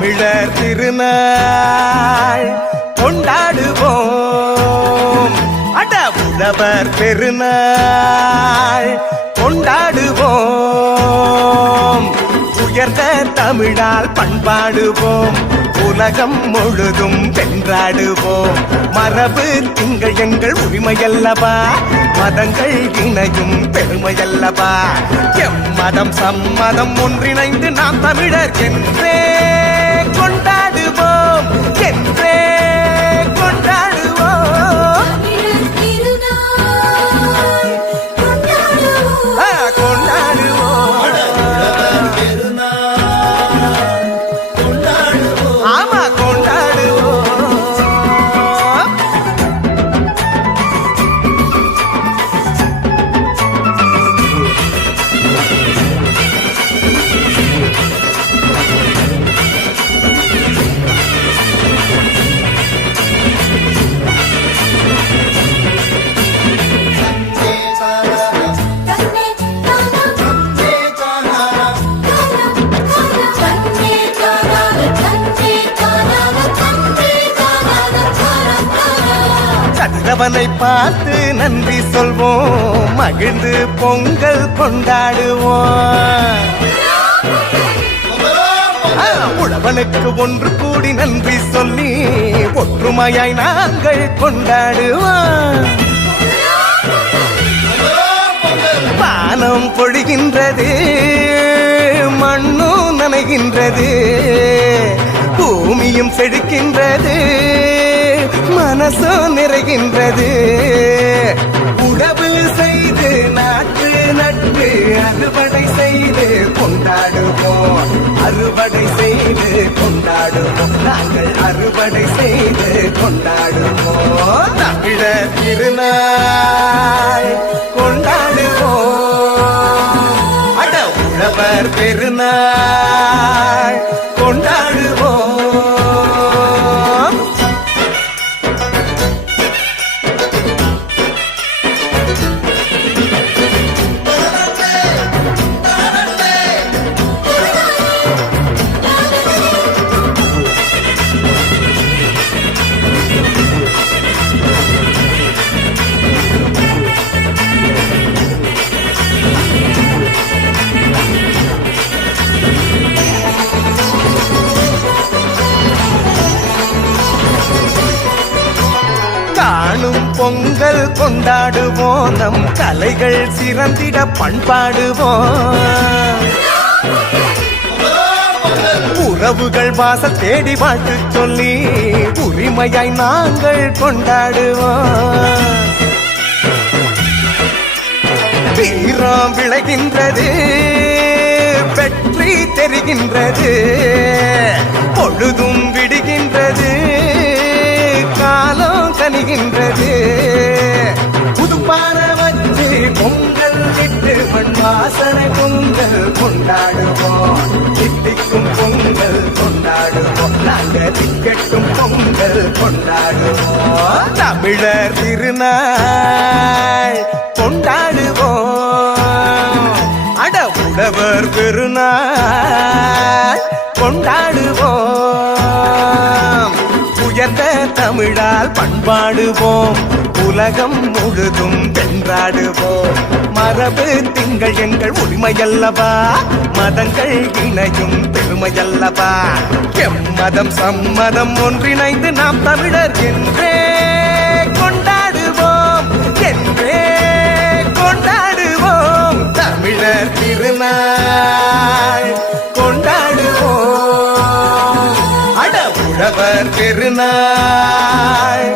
தமிழர் திருநாள் கொண்டாடுவோம். அட உழவர் பெருநாள் கொண்டாடுவோம். உயர்ந்த தமிழால் பண்பாடுவோம். உலகம் முழுதும் வென்றாடுவோம். மரபு திங்கள் எங்கள் உரிமையல்லவா? மதங்கள் இணையும் பெருமையல்லவா? எம் மதம் சம்மதம் ஒன்றிணைந்து நாம் தமிழர் என்றே. கொண்டாடுவோம் என்றே சந்திரவனை பார்த்து நன்றி சொல்வோம். மகிழ்ந்து பொங்கல் கொண்டாடுவோம். ஆ, உழவனுக்கு ஒன்று கூடி நன்றி சொல்லி ஒற்றுமையாய் நாங்கள் கொண்டாடுவோம். வானம் பொழிகின்றது மண்ணும் நனைகின்றது பூமியும் செழிக்கின்றது. மனசோ நிறைகின்றது. உடவு செய்து நாட்டு நட்டு அறுவடை செய்து கொண்டாடுவோம். அறுவடை செய்து கொண்டாடுவோம். நாங்கள் அறுவடை செய்து கொண்டாடுவோம். தமிழர் திருநாள் கொண்டாடுவோம். அட உழவர் பெருநாள். பொங்கல் கொண்டாடுவோம். நம் கலைகள் சிறந்திட பண்பாடுவோம். உறவுகள் வாசல் தேடி வாழ்த்து சொல்லி உரிமையாய் நாங்கள் கொண்டாடுவோம். தீரம் விளைகின்றது வெற்றி தெரிகின்றது பொழுதும் விடுகின்றது காலம் கனிகின்றது. வாசனை பொங்கல் கொண்டாடுவோம். தித்திக்கும் பொங்கல் கொண்டாடுவோம். நாங்க திக்கட்டும் பொங்கல் கொண்டாடுவோம். தமிழர் திருநாள் கொண்டாடுவோம். அட உடவர் பெருநாள் கொண்டாடுவோம். உயர்ந்த தமிழால் பண்பாடுவோம். உலகம் முழுதும் வென்றாடுவோம். மரபு திங்கள் எங்கள் உரிமையல்லவா? மதங்கள் இணையும் பெருமையல்லவா? எம்மதம் சம்மதம் ஒன்றிணைந்து நாம் தமிழர் என்றே கொண்டாடுவோம் என்றே கொண்டாடுவோம். தமிழர் திருநாள் கொண்டாடுவோம். அட உழவர் திருநாள்